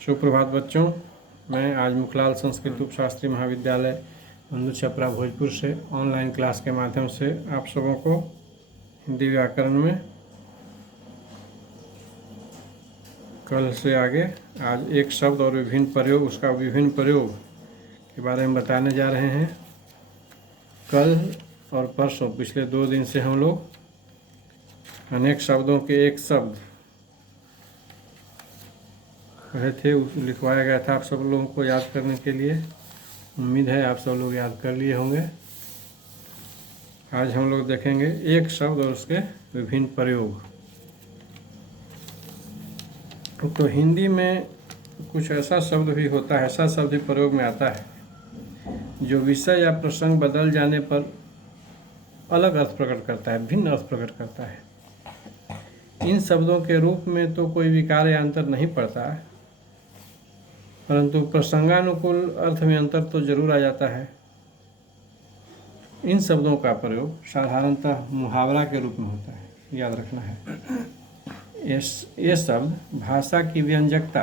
सुप्रभात बच्चों, मैं आज मुखलाल संस्कृत उपशास्त्री महाविद्यालय बंधु छपरा भोजपुर से ऑनलाइन क्लास के माध्यम से आप सबों को हिंदी व्याकरण में कल से आगे आज एक शब्द और विभिन्न प्रयोग, उसका विभिन्न प्रयोग के बारे में बताने जा रहे हैं। कल और परसों पिछले 2 दिन से हम लोग अनेक शब्दों के एक शब्द पढ़े थे, लिखवाया गया था आप सब लोगों को याद करने के लिए। उम्मीद है आप सब लोग याद कर लिए होंगे। आज हम लोग देखेंगे एक शब्द और उसके विभिन्न प्रयोग। तो हिंदी में कुछ ऐसा शब्द भी होता है, ऐसा शब्द भी प्रयोग में आता है जो विषय या प्रसंग बदल जाने पर अलग अर्थ प्रकट करता है, भिन्न अर्थ प्रकट करता है। इन शब्दों के रूप में तो कोई विकार या अंतर नहीं पड़ता है, परंतु प्रसंगानुकूल अर्थ में अंतर तो जरूर आ जाता है। इन शब्दों का प्रयोग साधारणतः मुहावरा के रूप में होता है, याद रखना है। ये शब्द भाषा की व्यंजकता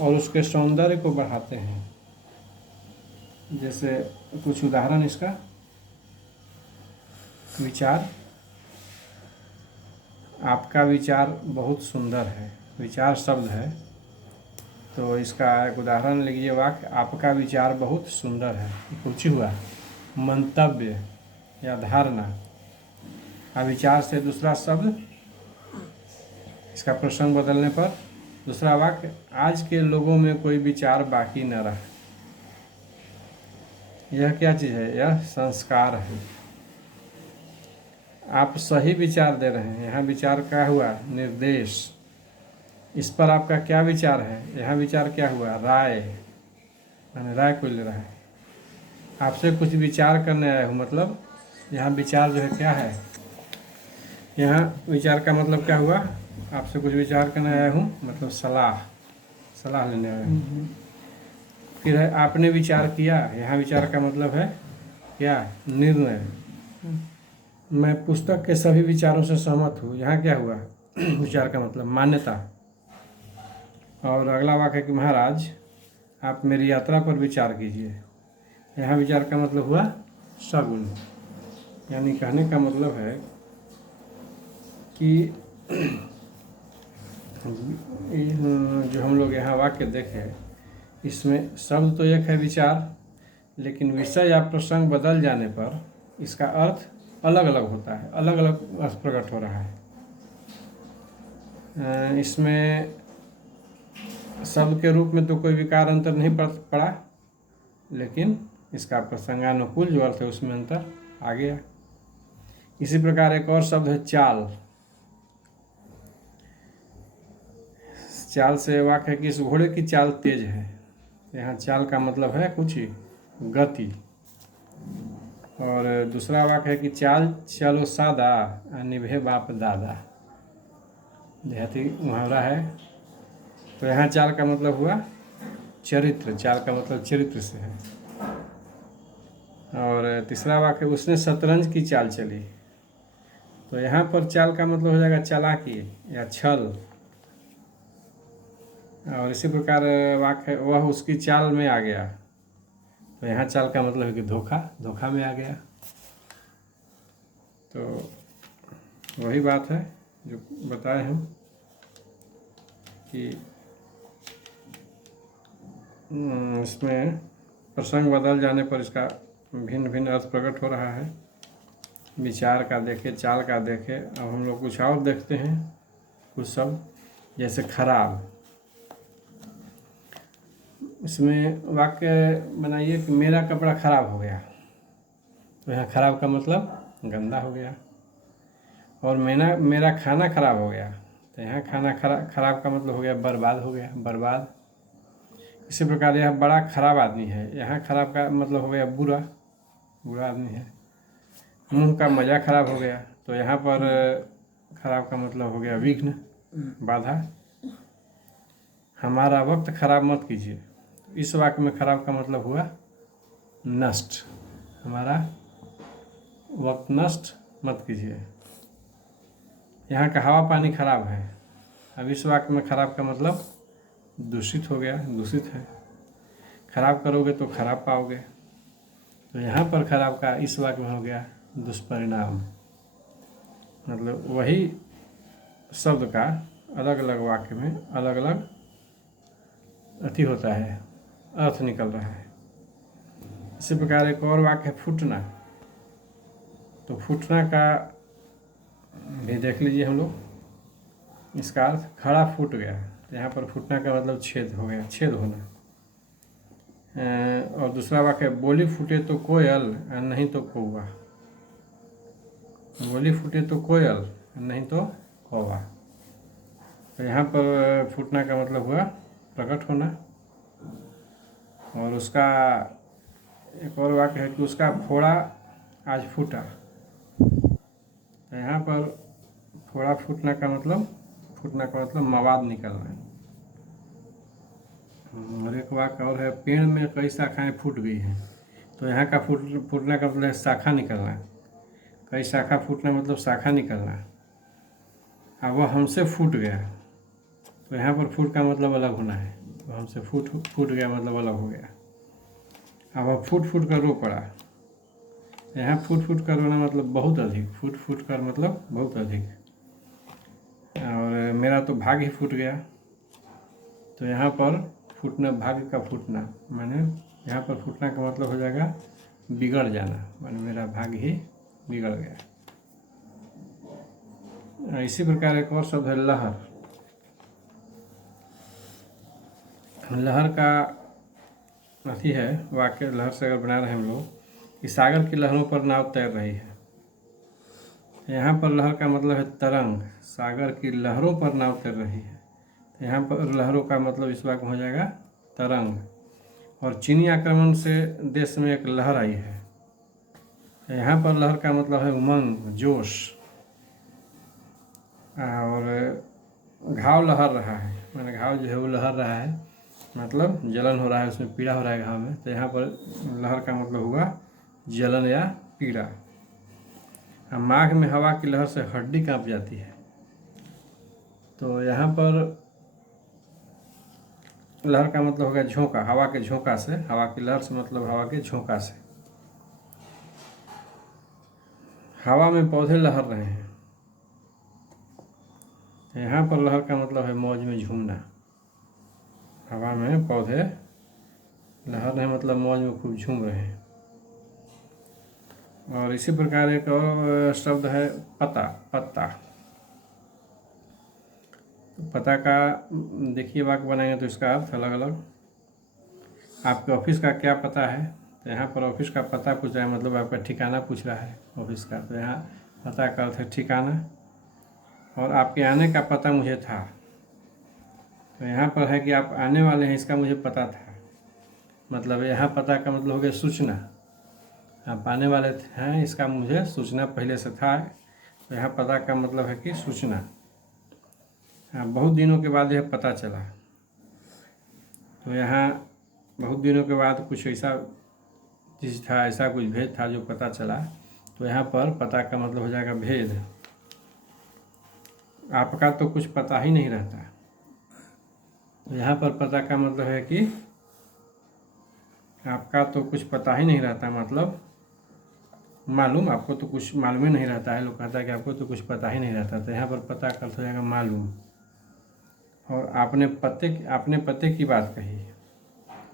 और उसके सौंदर्य को बढ़ाते हैं। जैसे कुछ उदाहरण इसका, विचार। आपका विचार बहुत सुंदर है, विचार शब्द है, तो इसका एक उदाहरण लीजिए, वाक्य आपका विचार बहुत सुंदर है। कुछ हुआ मंतव्य या धारणा। अविचार से दूसरा शब्द, इसका प्रसंग बदलने पर दूसरा वाक्य, आज के लोगों में कोई विचार बाकी न रहा। यह क्या चीज़ है? यह संस्कार है। आप सही विचार दे रहे हैं, यहाँ विचार क्या हुआ? निर्देश। इस पर आपका क्या विचार है? यहाँ विचार क्या हुआ? राय, मैंने राय को ले रहा है। आपसे कुछ विचार करने आया हूँ, मतलब यहाँ विचार जो है क्या है? यहाँ विचार का मतलब क्या हुआ? आपसे कुछ विचार करने आया हूँ, मतलब सलाह लेने आया हूँ। फिर है आपने विचार किया, यहाँ विचार का मतलब है क्या? निर्णय। मैं पुस्तक के सभी विचारों से सहमत हूँ, यहाँ क्या हुआ? विचार का मतलब मान्यता। और अगला वाक्य है कि महाराज आप मेरी यात्रा पर विचार कीजिए, यहाँ विचार का मतलब हुआ सगुन। यानी कहने का मतलब है कि जो हम लोग यहाँ वाक्य देखें, इसमें शब्द तो एक है विचार, लेकिन विषय या प्रसंग बदल जाने पर इसका अर्थ अलग अलग होता है, अलग अलग अर्थ प्रकट हो रहा है। इसमें शब्द के रूप में तो कोई विकार अंतर नहीं पड़ा, लेकिन इसका प्रसंगानुकूल जो अर्थ है उसमें अंतर आ गया। इसी प्रकार एक और शब्द है चाल। चाल से वाक्य है कि इस घोड़े की चाल तेज है। यहाँ चाल का मतलब है कुछ गति। और दूसरा वाक्य है कि चाल चलो सादा निभे बाप दादा, देहाती मुहावरा है। तो यहाँ चाल का मतलब हुआ चरित्र, चाल का मतलब चरित्र से है। और तीसरा वाक्य, उसने शतरंज की चाल चली। तो यहाँ पर चाल का मतलब हो जाएगा चालाकी या छल। और इसी प्रकार वाक्य, वह उसकी चाल में आ गया। तो यहाँ चाल का मतलब है कि धोखा में आ गया। तो वही बात है जो बताए हम कि इसमें प्रसंग बदल जाने पर इसका भिन्न भिन्न अर्थ प्रकट हो रहा है। विचार का देखे, चाल का देखे। अब हम लोग कुछ और देखते हैं, कुछ शब्द जैसे खराब। इसमें वाक्य बनाइए कि मेरा कपड़ा खराब हो गया। तो यहाँ खराब का मतलब गंदा हो गया। और मेरा खाना खराब हो गया, तो यहाँ खाना खराब का मतलब हो गया बर्बाद हो गया, बर्बाद। इसी प्रकार यह बड़ा खराब आदमी है, यहाँ खराब का मतलब हो गया बुरा आदमी है। मुंह का मजा खराब हो गया, तो यहाँ पर खराब का मतलब हो गया विघ्न, बाधा। हमारा वक्त खराब मत कीजिए, इस वाक्य में खराब का मतलब हुआ नष्ट। हमारा वक्त नष्ट मत कीजिए। यहाँ का हवा पानी खराब है। अब इस वाक्य में खराब का मतलब दूषित हो गया, दूषित है। खराब करोगे तो खराब पाओगे। तो यहाँ पर खराब का इस वाक्य में हो गया दुष्परिणाम। मतलब वही शब्द का अलग अलग वाक्य में अलग अलग अति होता है, अर्थ निकल रहा है। इसी प्रकार एक और वाक्य है फूटना। तो फूटना का भी देख लीजिए हम लोग। इसका अर्थ खड़ा फूट गया। यहाँ पर फूटना का मतलब छेद हो गया, छेद होना। और दूसरा वाक्य बोली फूटे तो कोयल और नहीं तो कौवा। बोली फूटे तो कोयल नहीं तो कौवा। तो यहाँ पर फूटना का मतलब हुआ प्रकट होना। और उसका एक और वाक्य है कि उसका फोड़ा आज फूटा। तो यहाँ पर फोड़ा फूटना का मतलब मवाद निकलना। और एक वाक्य और है पेड़ में कई शाखाएं फूट गई हैं। तो यहाँ का फूटना का मतलब शाखा निकलना। कई शाखा फूटना मतलब शाखा निकलना। अब वह हमसे फूट गया। तो यहाँ पर फूट का मतलब अलग होना है। तो हमसे फूट गया मतलब अलग हो गया। अब वह फूट कर रो पड़ा। यहाँ फूट कर रोना मतलब बहुत अधिक। फूट कर मतलब बहुत अधिक। और मेरा तो भाग ही फूट गया। तो यहाँ पर फूटना भाग्य का फूटना माने यहाँ पर फूटना का मतलब हो जाएगा बिगड़ जाना। माने मेरा भाग्य ही बिगड़ गया। इसी प्रकार एक और शब्द है लहर। लहर का अथी है वाक्य। लहर से अगर बना रहे हैं हम लोग कि सागर की लहरों पर नाव तैर रही है। यहाँ पर लहर का मतलब है तरंग। सागर की लहरों पर नाव तैर रही है। तो यहाँ पर लहरों का मतलब इस वाक्य में हो जाएगा तरंग। और चीनी आक्रमण से देश में एक लहर आई है। तो यहाँ पर लहर का मतलब है उमंग, जोश। और घाव लहर रहा है। मैंने घाव जो है वो लहर रहा है मतलब जलन हो रहा है, उसमें पीड़ा हो रहा है घाव में। तो यहाँ पर लहर का मतलब हुआ जलन या पीड़ा। माघ में हवा की लहर से हड्डी कांप जाती है। तो यहाँ पर लहर का मतलब हो गया झोंका। हवा के झोंका से, हवा की लहर से मतलब हवा के झोंका से। हवा में पौधे लहर रहे हैं। यहाँ पर लहर का मतलब है मौज में झूमना। हवा में पौधे लहर रहे मतलब मौज में खूब झूम रहे हैं। और इसी प्रकार एक और शब्द है पता, पत्ता। पता का देखिए वाक्य बनाएंगे तो इसका अर्थ अलग अलग। आपके ऑफिस का क्या पता है। तो यहाँ पर ऑफिस का पता पूछ रहा है मतलब आपका ठिकाना पूछ रहा है ऑफिस का। तो यहाँ पता का अर्थ है ठिकाना। और आपके आने का पता मुझे था। तो यहाँ पर है कि आप आने वाले हैं इसका मुझे पता था। मतलब यहाँ पता का मतलब हो गया सूचना। आप आने वाले हैं इसका मुझे सूचना पहले से था। तो यहाँ पता का मतलब है कि सूचना। बहुत दिनों के बाद यह पता चला। तो यहाँ बहुत दिनों के बाद कुछ ऐसा चीज़ था, ऐसा कुछ भेद था जो पता चला। तो यहाँ पर पता का मतलब हो जाएगा भेद। आपका तो कुछ पता ही नहीं रहता। तो यहाँ पर पता का मतलब है कि आपका तो कुछ पता ही नहीं रहता। मतलब मालूम, आपको तो कुछ मालूम ही नहीं रहता है। लोग कहता है कि आपको तो कुछ पता ही नहीं रहता। तो यहाँ पर पता का अर्थ हो जाएगा मालूम। और आपने पते की बात कही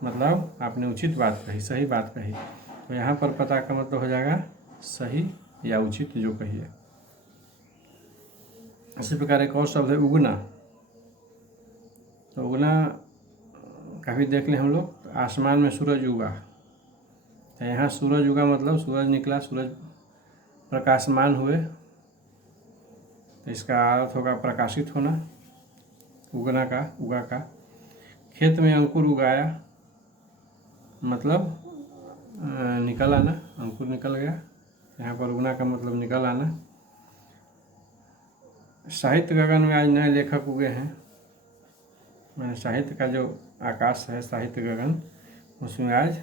मतलब आपने उचित बात कही, सही बात कही। तो यहाँ पर पता का मतलब हो जाएगा सही या उचित जो कहिए। इसी प्रकार एक और शब्द है उगना। तो उगना का भी देख लें हम लोग। तो आसमान में सूरज उगा। तो यहाँ सूरज उगा मतलब सूरज निकला, सूरज प्रकाशमान हुए। तो इसका अर्थ होगा प्रकाशित होना। उगना का, उगा का। खेत में अंकुर उगाया मतलब निकल आना, अंकुर निकल गया। यहाँ पर उगना का मतलब निकल आना। साहित्य गगन में आज नए लेखक उगे हैं। मैंने साहित्य का जो आकाश है, साहित्य गगन, उसमें आज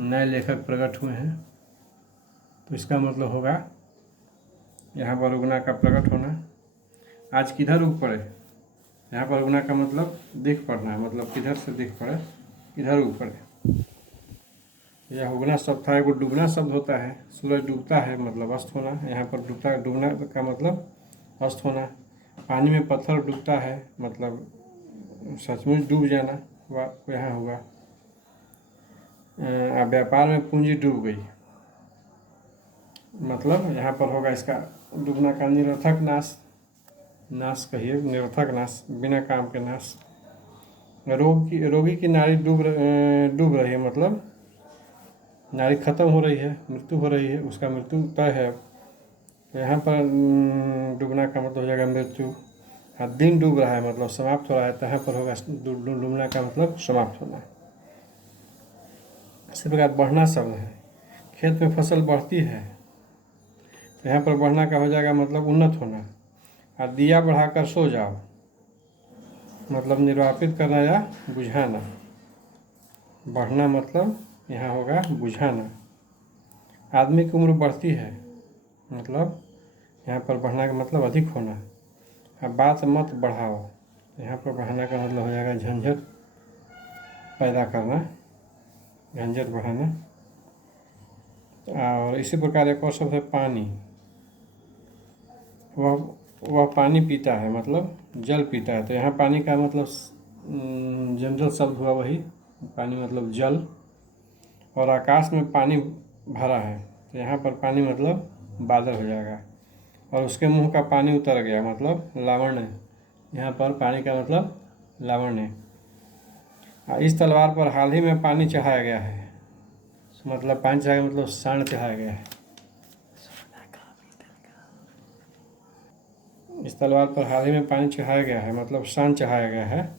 नए लेखक प्रकट हुए हैं। तो इसका मतलब होगा यहाँ पर उगना का प्रकट होना। आज किधर उग पड़े। यहाँ पर उगना का मतलब दिख पड़ना है, मतलब किधर से दिख पड़े, किधर उग पड़े। यह उगना शब्द था, एगो डूबना शब्द होता है, सूरज डूबता है मतलब अस्त होना। यहाँ पर डूबना का मतलब अस्त होना। पानी में पत्थर डूबता है मतलब सचमुच डूब जाना वह यहाँ होगा। व्यापार में पूंजी डूब गई, मतलब यहाँ पर होगा इसका डूबना का निरर्थक नाश, नाश कहिए, निरर्थक नाश, बिना काम के नाश। रोगी की नाड़ी डूब रही है, मतलब नाड़ी खत्म हो रही है, मृत्यु हो रही है, उसका मृत्यु तय है। तो यहाँ पर डूबना का मतलब हो जाएगा मृत्यु। दिन डूब रहा है मतलब समाप्त हो रहा है, तो यहाँ पर होगा डूबना का मतलब समाप्त होना। इसी प्रकार बढ़ना शब्द है, खेत में फसल बढ़ती है, तो यहाँ पर बढ़ना का हो जाएगा मतलब उन्नत होना। और दिया बढ़ाकर सो जाओ मतलब निर्वापित करना या बुझाना। बढ़ना मतलब यहाँ होगा बुझाना। आदमी की उम्र बढ़ती है, मतलब यहाँ पर बढ़ना का मतलब अधिक होना। अब बात मत बढ़ाओ, यहाँ पर बढ़ाना का मतलब हो जाएगा झंझट पैदा करना, झंझट बढ़ाना। और इसी प्रकार एक और शब्द है पानी। वह पानी पीता है मतलब जल पीता है, तो यहाँ पानी का मतलब जनरल शब्द हुआ वही पानी मतलब जल। और आकाश में पानी भरा है, तो यहाँ पर पानी मतलब बादल हो जाएगा। और उसके मुंह का पानी उतर गया मतलब लावण्य, यहाँ पर पानी का मतलब लावण्य। इस तलवार पर हाल ही में पानी चढ़ाया गया है, मतलब पानी चढ़ाया मतलब सांड चढ़ाया गया है। इस तलवार पर हाल ही में पानी चढ़ाया गया है मतलब सांड चढ़ाया गया है।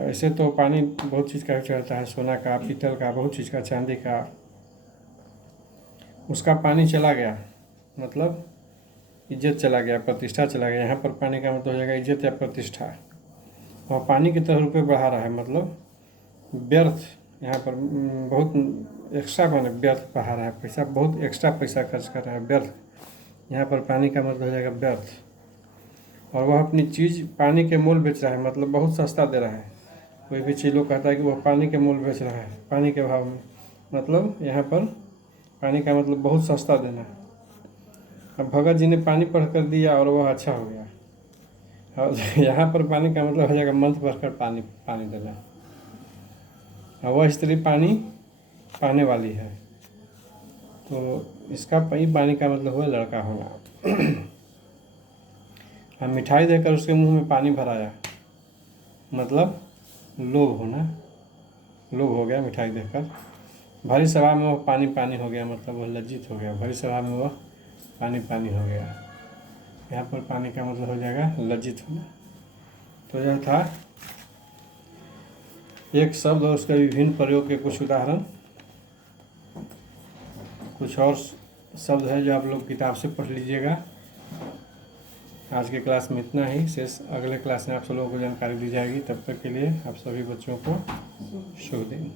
ऐसे तो पानी बहुत चीज़ का चढ़ता है, सोना का, पीतल का, बहुत चीज़ का, चांदी का। उसका पानी चला गया मतलब इज्जत चला गया, प्रतिष्ठा चला गया। यहाँ पर पानी का मतलब हो जाएगा इज्जत या प्रतिष्ठा। और पानी की तरह रुपये बढ़ा रहा है मतलब व्यर्थ, यहाँ पर बहुत एक्स्ट्रा माने व्यर्थ बढ़ा रहा है, पैसा बहुत एक्स्ट्रा पैसा खर्च कर रहा है, व्यर्थ। यहाँ पर पानी का मतलब हो जाएगा व्यर्थ। और वह अपनी चीज़ पानी के मोल बेच रहा है मतलब बहुत सस्ता दे रहा है। कोई भी चीज़ लोग कहता है कि वह पानी के मोल बेच रहा है, पानी के भाव में, मतलब यहाँ पर पानी का मतलब बहुत सस्ता देना। अब भगत जी ने पानी पढ़ कर दिया और वह अच्छा हो गया। और यहाँ पर पानी का मतलब हो जाएगा मंत्र पढ़कर पानी देना। और वह स्त्री पानी पाने वाली है, तो इसका पानी का मतलब हुआ लड़का होना। हम मिठाई देकर उसके मुंह में पानी भराया, मतलब लोभ होना, लोभ हो गया मिठाई देकर। भरी सभा में वह पानी पानी हो गया, मतलब वह लज्जित हो गया। भरी सभा में वह पानी पानी हो गया, यहाँ पर पानी का मतलब हो जाएगा लज्जित होना। तो यह था एक शब्द और उसके विभिन्न प्रयोग के कुछ उदाहरण। कुछ और शब्द है जो आप लोग किताब से पढ़ लीजिएगा। आज के क्लास में इतना ही, शेष अगले क्लास में आप सब लोगों को जानकारी दी जाएगी। तब तक के लिए आप सभी बच्चों को शुभ दिन।